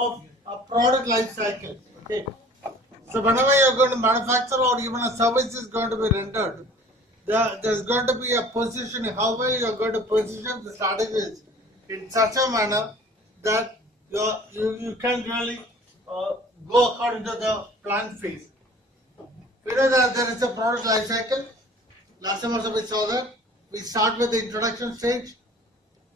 of a product life cycle. Okay. So whenever you're going to manufacture or even a service is going to be rendered, there's going to be a positioning, how well you're going to position the strategies in such a manner that you can really go according to the plan phase. We know that there is a product life cycle. Last time also we saw that. We start with the introduction stage,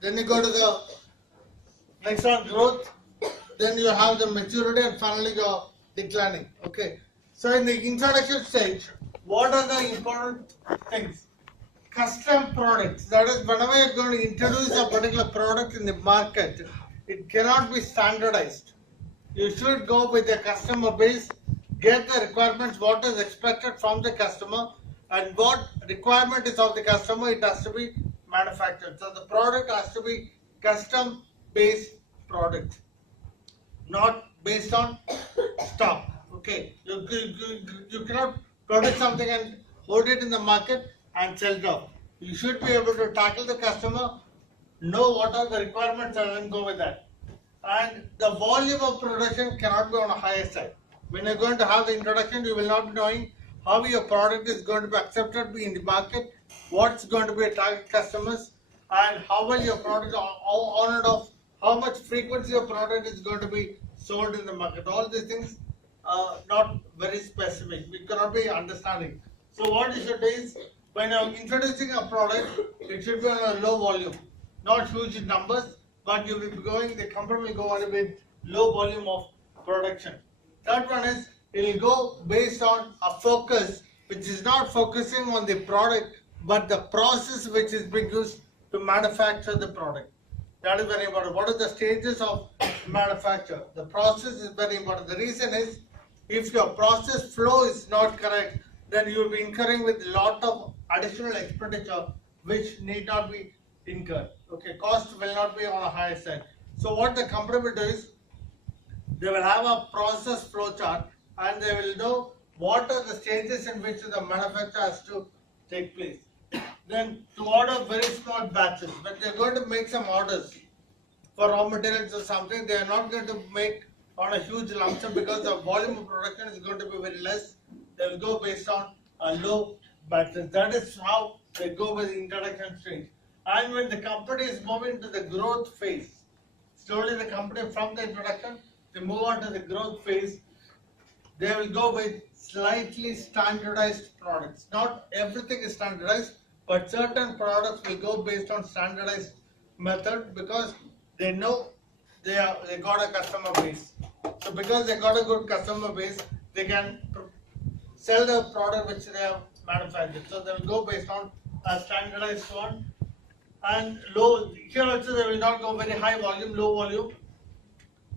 then you go to the next one, growth, then you have the maturity, and finally go declining. Okay. So in the introduction stage, what are the important things? Custom products. That is, whenever you're going to introduce a particular product in the market, it cannot be standardized. You should go with the customer base, get the requirements, what is expected from the customer, and what requirement is of the customer, it has to be manufactured. So the product has to be custom based product, not based on stock. Okay, you cannot produce something and hold it in the market and sell it off. You should be able to tackle the customer, know what are the requirements, and then go with that. And the volume of production cannot be on a higher side. When you're going to have the introduction, you will not be knowing how your product is going to be accepted in the market, what's going to be a target customers, and how well your product is on and off, how much frequency your product is going to be sold in the market. All these things are not very specific. We cannot be understanding. So what you should do is, when you're introducing a product, it should be on a low volume, not huge numbers, but you will be going, the company will go on with low volume of production. Third one is, it will go based on a focus which is not focusing on the product but the process which is being used to manufacture the product. That is very important. What are the stages of manufacture? The process is very important. The reason is, if your process flow is not correct, then you will be incurring with a lot of additional expenditure which need not be incurred. Okay, cost will not be on a higher side. So what the company will do is, they will have a process flow chart and they will know what are the stages in which the manufacture has to take place. Then to order very small batches, when they are going to make some orders for raw materials or something, they are not going to make on a huge lump sum because the volume of production is going to be very less. They will go based on a low batches. That is how they go with the introduction stage. And when the company is moving to the growth phase, slowly the company from the introduction, they move on to the growth phase, they will go with slightly standardized products. Not everything is standardized, but certain products will go based on standardized method because they know they got a customer base. So because they got a good customer base, they can sell the product which they have manufactured. So they will go based on a standardized one. And low, here also they will not go very high volume, low volume.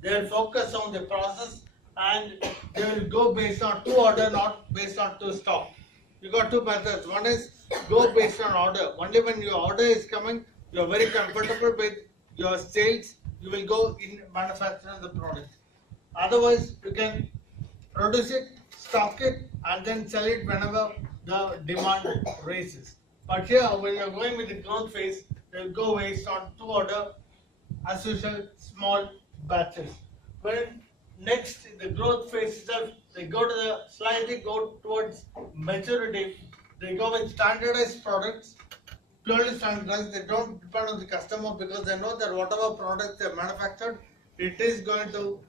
They will focus on the process and they will go based on to order, not based on to stock. You got two methods. One is go based on order. Only when your order is coming, you are very comfortable with your sales, you will go in manufacturing the product. Otherwise, you can produce it, stock it, and then sell it whenever the demand raises. But here, when you are going with the growth phase, they will go based on to order, as usual, small batches. When next in the growth phase itself, they go to the slightly go towards maturity. They go with standardized products, purely standardized. They don't depend on the customer because they know that whatever product they manufactured, it is going to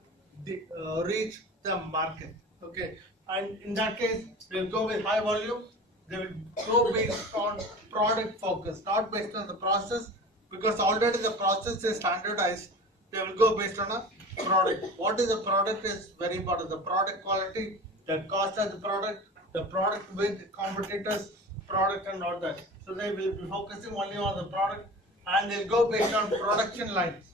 reach the market. Okay, and in that case, they will go with high volume. They will go based on product focus, not based on the process, because already the process is standardized. They will go based on a product. What is the product is very important. The product quality, the cost of the product with competitors, product and all that. So they will be focusing only on the product and they'll go based on production lines.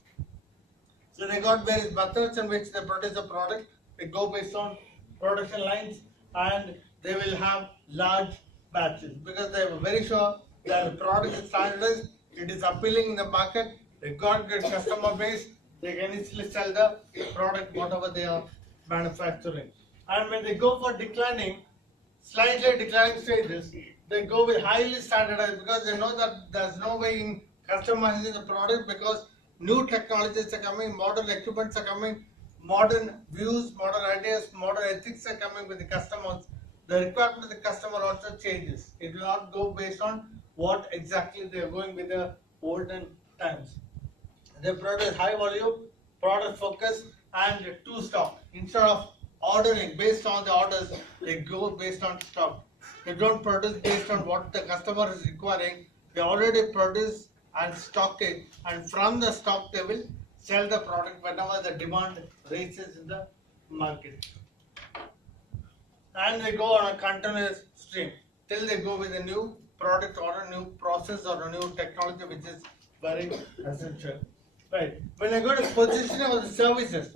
So they got various methods in which they produce a product. They go based on production lines and they will have large batches because they are very sure that the product is standardized, it is appealing in the market, they got good customer base, they can easily sell the product whatever they are manufacturing. And when they go for declining, slightly declining stages, they go with highly standardized because they know that there's no way in customizing the product because new technologies are coming, modern equipments are coming, modern views, modern ideas, modern ethics are coming with the customers, the requirement of the customer also changes. It will not go based on what exactly they are going with the olden times. They produce high volume, product focus, and two stock. Instead of ordering based on the orders, they go based on stock. They don't produce based on what the customer is requiring. They already produce and stock it, and from the stock they will sell the product whenever the demand rises in the market. And they go on a continuous stream till they go with a new product or a new process or a new technology, which is very essential. Right. When I go to positioning of the services,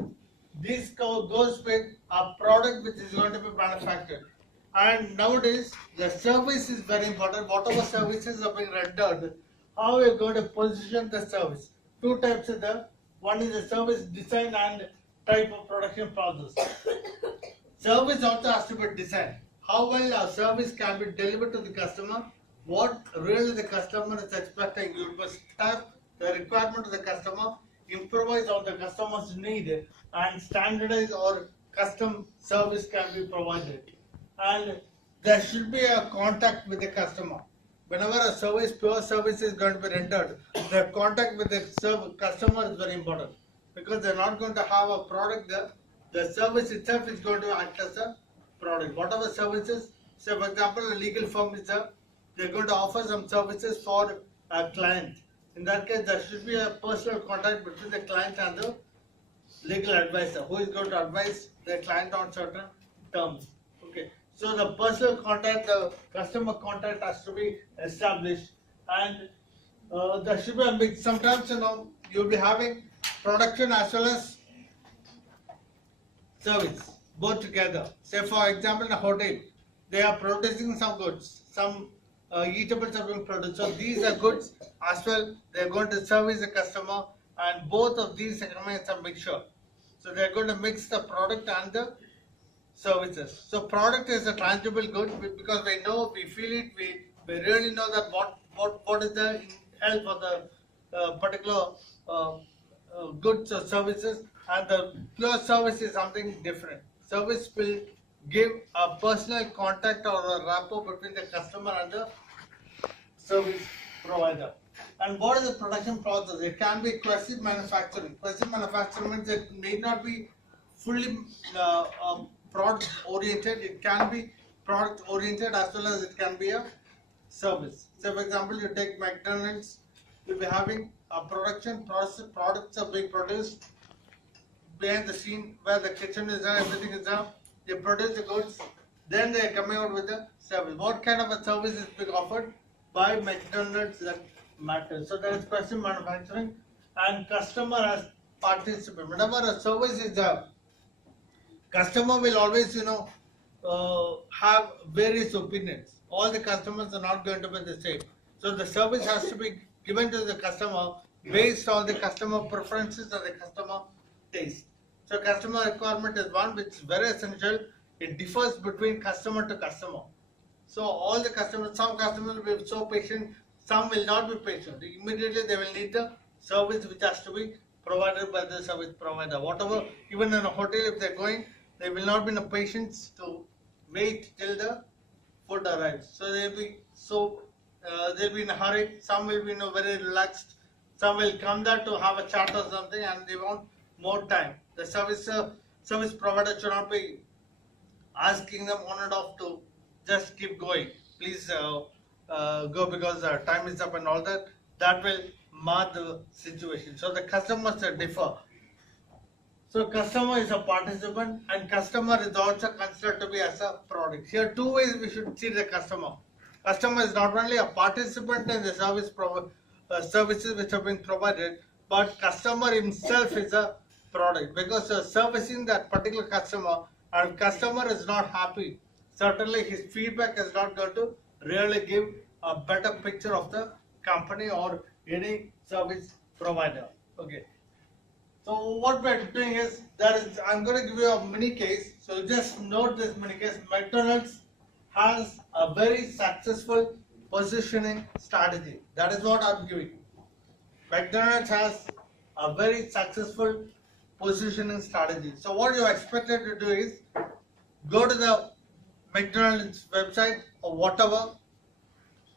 this goes with a product which is going to be manufactured. And nowadays, the service is very important. Whatever services are being rendered, how you're going to position the service. Two types of the one is the service design and type of production process. Service also has to be designed. How well our service can be delivered to the customer, what really the customer is expecting. You must have the requirement of the customer, improvise on the customer's need, and standardize or custom service can be provided. And there should be a contact with the customer. Whenever a service, pure service is going to be rendered, the contact with the customer is very important, because they're not going to have a product there. The service itself is going to act as a product. Whatever services, say for example, a legal firm is there, they're going to offer some services for a client. In that case, there should be a personal contact between the client and the legal advisor, who is going to advise the client on certain terms. Okay. So the personal contact, the customer contact has to be established, and there should be a mix. Sometimes you'll be having production as well as service both together. Say for example, in a hotel, they are producing some goods, some eatables are being produced. So these are goods as well. They are going to service the customer, and both of these are coming as a mixture. So they are going to mix the product and the services. So product is a tangible good because we know, we feel it, we really know that what is the health of the particular goods or services, and the pure service is something different. Service will give a personal contact or a rapport between the customer and the service provider. And what is the production process? It can be cohesive manufacturing. Cohesive manufacturing means it may not be fully product oriented. It can be product oriented as well as it can be a service. So for example, you take McDonald's, you'll be having a production process, products are being produced behind the scene where the kitchen is there, everything is there. They produce the goods, then they are coming out with the service. What kind of a service is being offered by McDonald's, that matters. So there is cohesive manufacturing, and customer as participant. Whenever a service is there, customer will always have various opinions. All the customers are not going to be the same. So the service has to be given to the customer based on the customer preferences or the customer taste. So customer requirement is one which is very essential. It differs between customer to customer. So all the customers, some customers will be so patient, some will not be patient. Immediately they will need the service which has to be provided by the service provider. Whatever, even in a hotel if they are going, they will not be in the patience to wait till the food arrives. So they'll be in a hurry. Some will be very relaxed. Some will come there to have a chat or something, and they want more time. The service provider should not be asking them on and off to just keep going. Please go because time is up and all that. That will mar the situation. So the customers differ. So customer is a participant, and customer is also considered to be as a product. Here two ways we should see the customer. Customer is not only a participant in the services which are being provided, but customer himself is a product, because servicing that particular customer, and customer is not happy, certainly his feedback is not going to really give a better picture of the company or any service provider. Okay. So what we are doing is, I'm going to give you a mini case. So just note this mini case. McDonald's has a very successful positioning strategy. That is what I'm giving. McDonald's has a very successful positioning strategy. So what you are expected to do is go to the McDonald's website or whatever,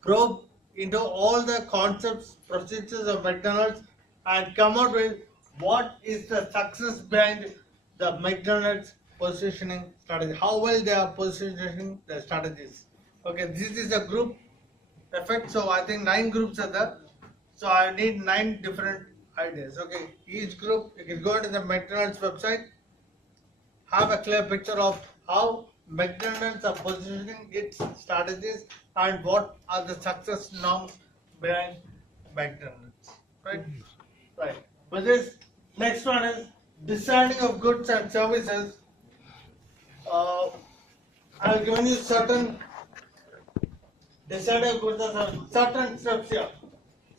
probe into all the concepts, procedures of McDonald's and come out with what is the success behind the McDonald's positioning strategy, how well they are positioning the strategies. Okay, this is a group effect, so I think 9 groups are there. So I need 9 different ideas. Okay, each group, you can go to the McDonald's website, have a clear picture of how McDonald's are positioning its strategies and what are the success norms behind McDonald's. Right? Right. But this next one is designing of goods and services. I've given you certain designing of goods and services, certain steps here.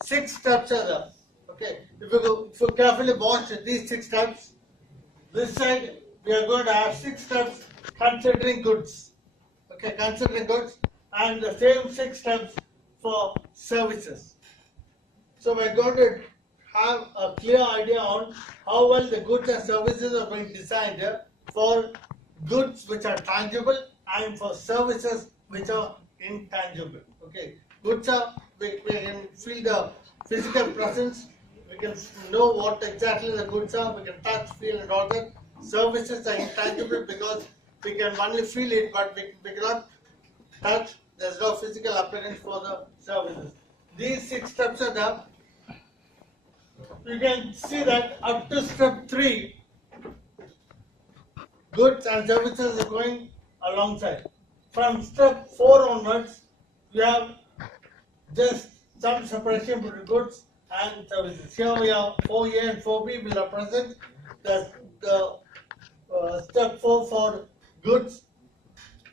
6 steps are there. Okay. If you carefully watch these 6 steps, this side we are going to have 6 steps considering goods. Okay, considering goods, and the same 6 steps for services. So we are going to have a clear idea on how well the goods and services are being designed for goods which are tangible and for services which are intangible. Okay, goods are, we can feel the physical presence, we can know what exactly the goods are, we can touch, feel and all that. Services are intangible because we can only feel it, but we cannot touch. There is no physical appearance for the services. These 6 steps are there. You can see that up to step 3, goods and services are going alongside. From step 4 onwards, we have just some separation between goods and services. Here we have 4A and 4B will represent the step 4 for goods,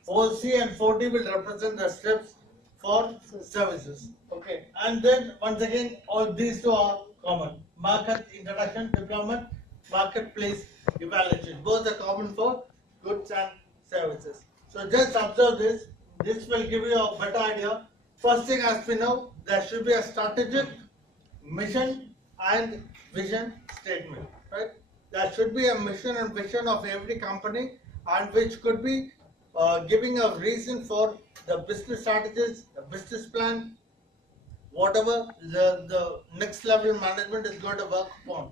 4C and 4D will represent the steps for services. Okay, and then once again, all these 2 are common. Market introduction, development, marketplace evaluation. Both are common for goods and services. So just observe this. This will give you a better idea. First thing, as we know, there should be a strategic mission and vision statement. Right? There should be a mission and vision of every company, and which could be giving a reason for the business strategies, the business plan, whatever the next level management is going to work upon.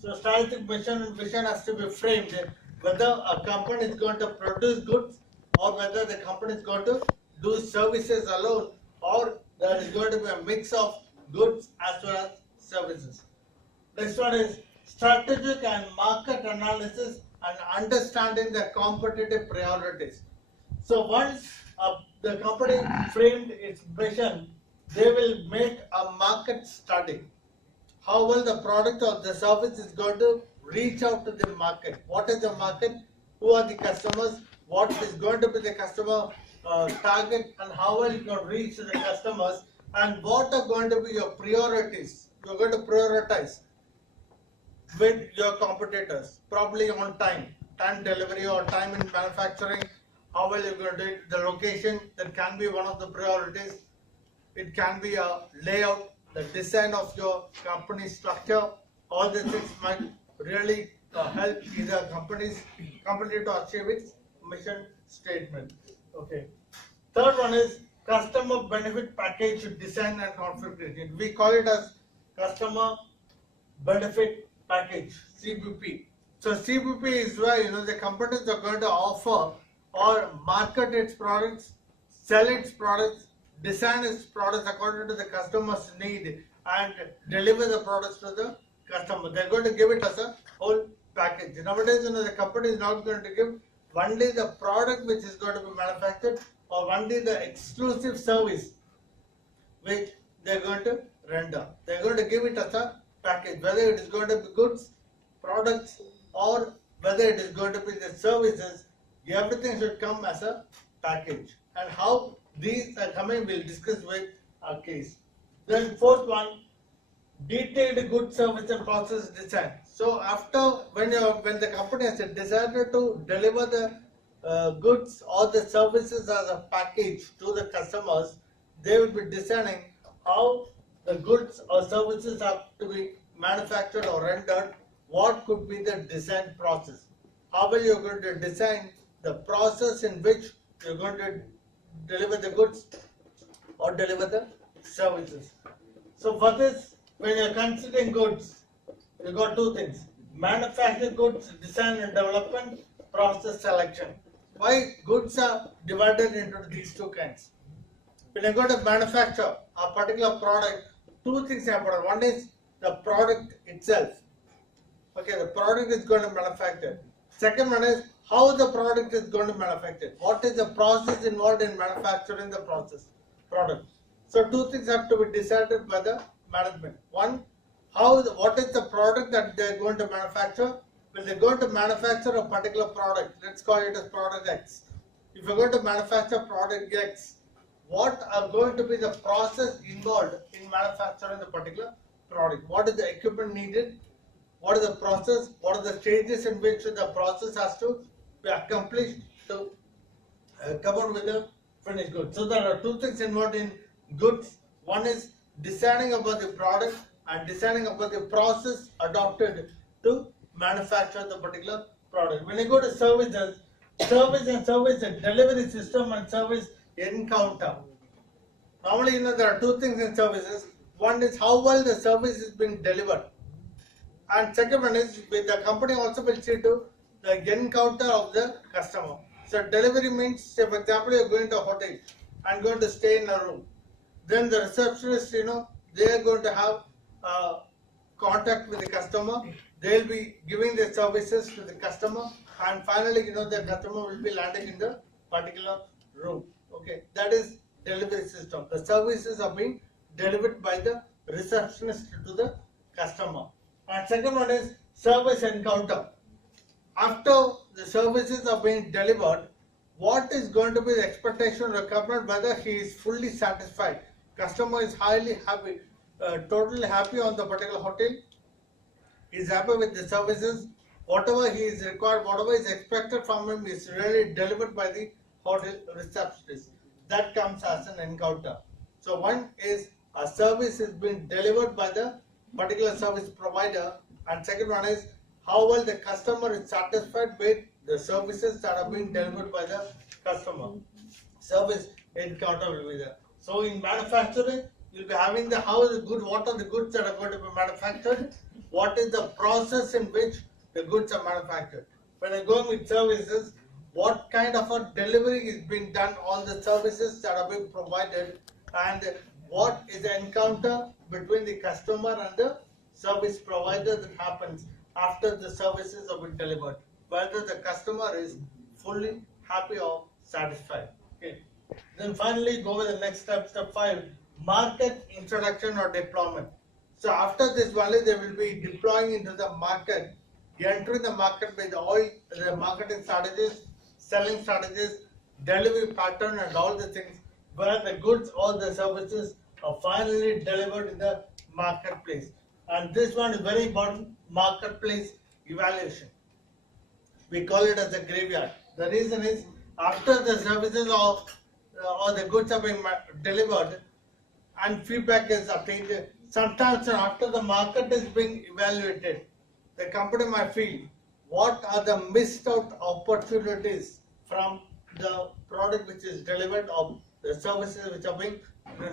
So strategic mission and vision has to be framed whether a company is going to produce goods or whether the company is going to do services alone, or there is going to be a mix of goods as well as services. Next one is strategic and market analysis and understanding the competitive priorities. So once the company framed its vision, they will make a market study. How well the product or the service is going to reach out to the market. What is the market? Who are the customers? What is going to be the customer target, and how well you can reach the customers, and what are going to be your priorities. You are going to prioritize with your competitors, probably on time delivery or time in manufacturing, how well you're going to do it, the location, that can be one of the priorities. It can be a layout, the design of your company structure. All these things might really help either company to achieve its mission statement. Okay. Third one is customer benefit package design and configuration. We call it as customer benefit package, CBP. So CBP is where the companies are going to offer or market its products, sell its products, design its products according to the customer's need, and deliver the products to the customer. They're going to give it as a whole package. Nowadays, the company is not going to give only the product which is going to be manufactured or only the exclusive service which they're going to render. They're going to give it as a package, whether it is going to be goods, products, or whether it is going to be the services. Everything should come as a package. And how these are coming, we'll discuss with our case. Then fourth one, detailed good service and process design. So after when the company has decided to deliver the goods or the services as a package to the customers, they will be designing how the goods or services have to be manufactured or rendered, what could be the design process. How will you going to design the process in which you're going to deliver the goods or deliver the services. So for this, when you're considering goods, you got two things: manufactured goods, design and development, process selection. Why goods are divided into these two kinds? When you go to manufacture a particular product, two things are important. One is the product itself. Okay, the product is going to manufacture. Second one is how the product is going to manufacture. What is the process involved in manufacturing the product? So two things have to be decided by the management. One, what is the product that they are going to manufacture? When they are going to manufacture a particular product, let's call it as product X. If you are going to manufacture product X, what are going to be the process involved in manufacturing the particular product? What is the equipment needed? What is the process? What are the stages in which the process has to be accomplished to come out with the finished goods? So there are two things involved in goods. One is deciding about the product and deciding about the process adopted to manufacture the particular product. When you go to services, service and delivery system and service encounter. Normally, there are two things in services. One is how well the service is being delivered. And second one is with the company also will see to the encounter of the customer. So delivery means, say for example, you are going to a hotel and going to stay in a room. Then the receptionist, they are going to have contact with the customer. They will be giving their services to the customer, and finally, the customer will be landing in the particular room. Okay, that is delivery system. The services are being delivered by the receptionist to the customer. And second one is service encounter. After the services are being delivered, what is going to be the expectation requirement, whether he is fully satisfied. Customer is highly happy, totally happy on the particular hotel. He is happy with the services. Whatever he is required, whatever is expected from him is really delivered by the hotel receptionist. That comes as an encounter. So one is a service is being delivered by the particular service provider, and second one is how well the customer is satisfied with the services that are being delivered by the customer. Service encounter will be there. So in manufacturing, you'll be having what are the goods that are going to be manufactured, what is the process in which the goods are manufactured. When I'm going with services, what kind of a delivery is being done on the services that are being provided, and what is the encounter between the customer and the service provider that happens after the services have been delivered, whether the customer is fully happy or satisfied. Okay. Then finally go with the next step, step 5, market introduction or deployment. So after this value, they will be deploying into the market, entering the market with all the marketing strategies, selling strategies, delivery pattern and all the things, where the goods or the services are finally delivered in the marketplace. And this one is very important, marketplace evaluation. We call it as a graveyard. The reason is after the services or the goods are being delivered and feedback is obtained, sometimes after the market is being evaluated, the company might feel what are the missed out opportunities from the product which is delivered or the services which are being,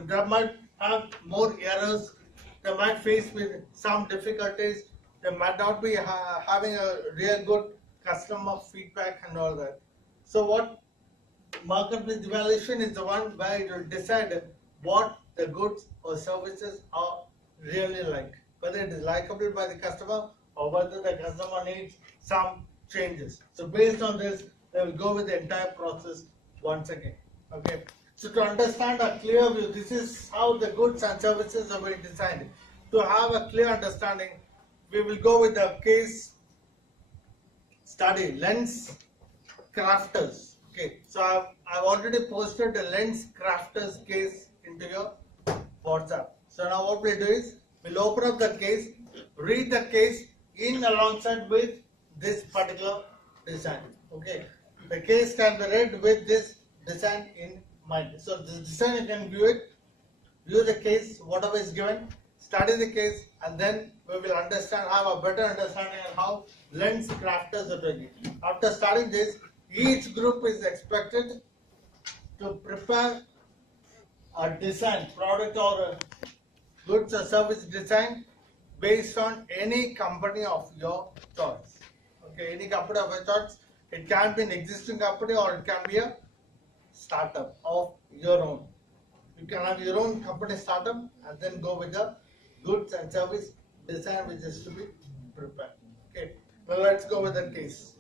they might have more errors, they might face with some difficulties, they might not be having a real good customer feedback and all that. So what marketplace evaluation is the one where you will decide what the goods or services are really like, whether it is likable by the customer or whether the customer needs some changes. So based on this, they will go with the entire process once again. Okay. So to understand a clear view, this is how the goods and services are being designed. To have a clear understanding, we will go with the case study, Lens Crafters. Okay, so I've already posted the Lens Crafters case into your WhatsApp. So now what we'll do is, we'll open up the case, read the case in alongside with this particular design. Okay, the case can be read with this design in mind. So this design, you can view it, view the case, whatever is given, study the case, and then we will understand, have a better understanding on how lens crafters are doing it. After starting this, each group is expected to prepare a design, product or a goods or service design based on any company of your choice. Okay, any company of your choice. It can be an existing company or it can be a startup of your own. You can have your own company startup and then go with the goods and service design which is to be prepared. Okay, well let's go with the case.